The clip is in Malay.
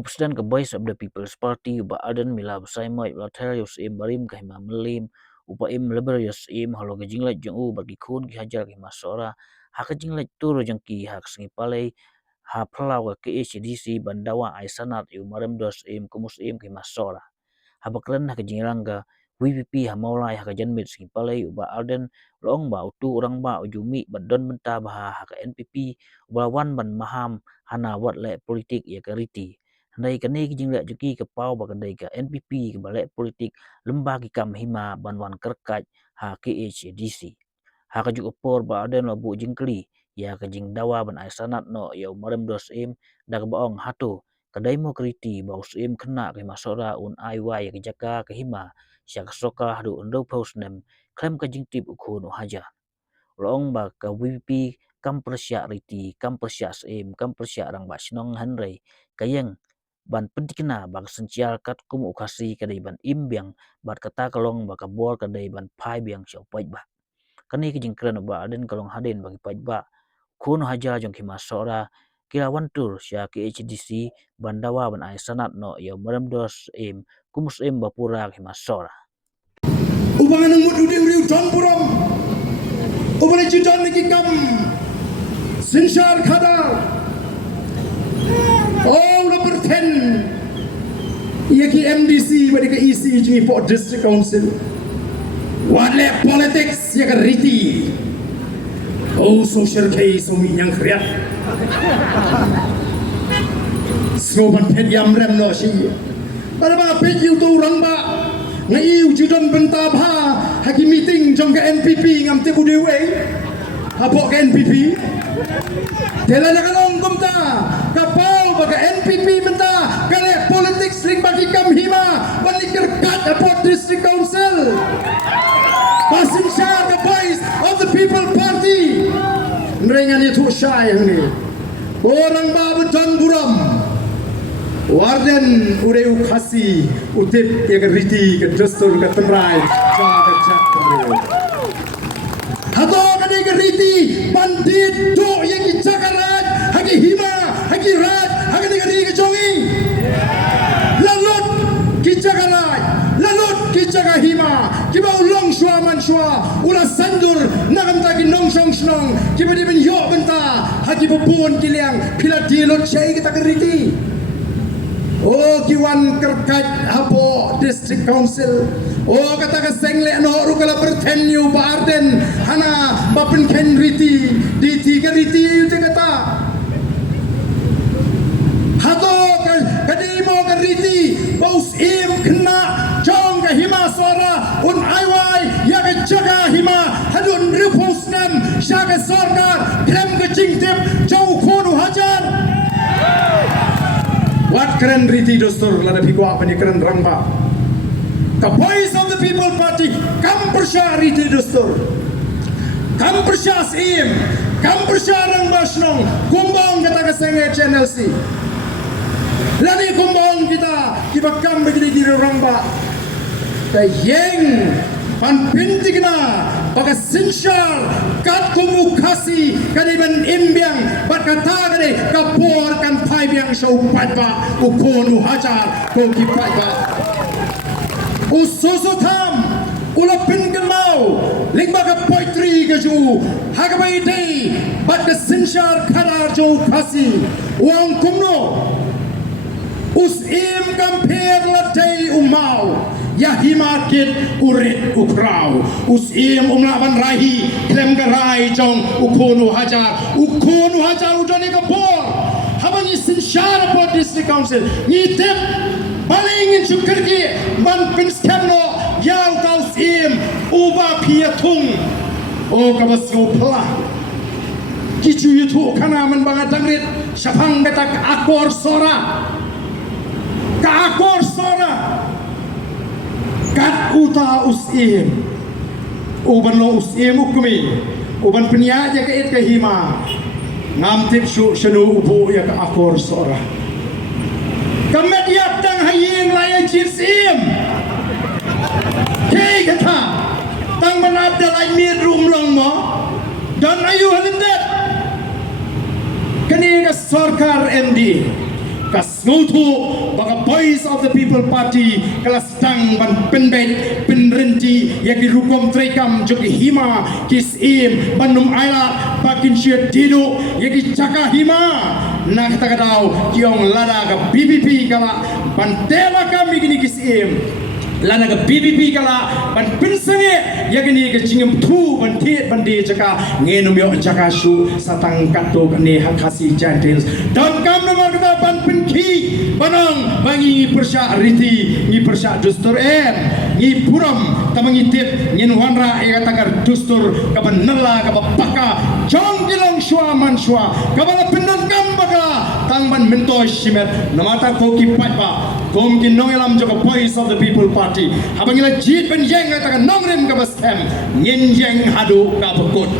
Presiden ke Voice of the People's Party uba adan mila besaimai latar yos im barim kahima melim upa im leber yos im halo gejinglet jeng bagi kun ki hajar ki masora hak jinglet turu jeng ki hak sengi palai ha pelawa ke ACDC bandawa ai sanat yu marem dos im kumus im ki masora habakren hak jingirangga WPP hamaulai hak janmit sengi palai uba adan long ba utu orang ba ujumi badon benta bah hak NPP uba wan ban maham hana wat le politik ya keriti handai kani ki jingle juki ke pau ba kandai ka NPP ke balai politik lembah ki kam hima banwan kerkat ha KHDC ha ka juk por ba aden lo bu jingkli ya ka jing dawa ban ai sanat no ya marem dos im dak baong hatu kadai mo kriti ba usim kena ke masora un ai wa ya ke jaka ke hima syak soka hadu undo post nem klem ka jing tip ukun haja long ba ka WP kam persya riti kam persya im kam persya rang ba snong hanrei kayeng ban pentikna bak sencial kat kum ukasi kadai ban imbiang bat kata kalong baka bor kadai ban pai biang syau pai ba kani ki jingkran ba aden kalong haden bagi pai ba kun haja jong ki masora kira wantur sya ki HDC bandawa ban ai sanat no ya merem dos im kumus im bapura ki masora ubangan ng mudu don puram ubale judan lagi kam sinshar khadar all number 10 yaki MDC wadika ECG for district council wale politics yaka riti social case umi yang kriat soban pet yam rem no shi pada ba pet yu tu rang ba ngai judan benta bha haki meeting jong ke NPP ngam te budewe hapok ke NPP tela na kalong kumta kapau baka NPP benta kale politics ring bagi kam hima balik kerkat apot district council passing share the voice of the people party nrengan itu syai ni orang babu John Buram warden ureu khasi utip ya riti ke dastur ke tenrai jaga cak hato kani ke riti bandit do yang ki cakarat haki hima haki rat haki negeri ke jongi lalut ki cakarat lalut ki jaga hima ki bau long shwa man shwa ula sandur nagam ta ki nong song snong ki badi ben yo benta haki bubun ki liang pila dilot syai kita ke riti oh kiwan kerkat hapo district council oh kata ka sengle no rukala bertenyu barden hana bapen ken riti di tiga riti te kata hato kadi mo ka riti baus im kena jong ka hima suara un aiwai ya ka jaga hima hadun repos nam syaga sarkar krem ka jingtip jauh kono hajar wat keren riti dostur lada pikwa pani keren rangba the voice of the people party kam persya riti dostur kam persya sim kam persya rangba snong kumbang kata kesenge channel C lani kumbang kita kam begini di rangba the yeng pan pintigna baka sinshar kat kumukasi kadiban imbiang bat kata kade kapor kan pai biang show patba ukonu hajar ko ki patba ususu tham ulapin gemau lingba ka poetry gaju hagabai dei bat ka sinshar kharar jo khasi wang kumno us im kamper la dei umau ya himakit urit ukraw usim umlaban rahi klem garai jong ukonu hajar udoni kapor habani sinshara po district council ngitip balingin syukurki man pinskamno yaw kau sim uba piatung o kabas upla kicu yutu kana man bangat tangrit syapang katak akor sora ka akor sora kat uta usim uban lo usim ukmi uban penyaja ke it ke hima ngam tip syu shenu ubu ya ke akor sora kamet yak tang haying layan chisim hei kata tang manap dalai mir rum long mo dan ayu halindet kani ka sarkar MD kas ngutu baka voice of the people party kelas dang ban penbet penrenti yaki rukom trekam joki hima kis im banum aila bakin syed didu yaki caka hima na kata kadau kiong lada ka BBP kala bantela kami gini kis im lana ka BBP kala ban pinsange yakini ka cingem thu ban the ban de jaka ngenum yo jaka su satang kato kane hakasi jantils dan kam nama kita ban pinki banang bangi persya riti ni persya dustur ni puram tamangi tit nyen wanra e katakar dustur ka ban nela ka paka jong gilang shwa man shwa ka bala pindan kam baka tang ban mentoy simet namata ko ki patpa kom kin nong elam joko voice of the people party habang ila jit ben jeng katakan nong rem ka basem nyen jeng hadu ka bekut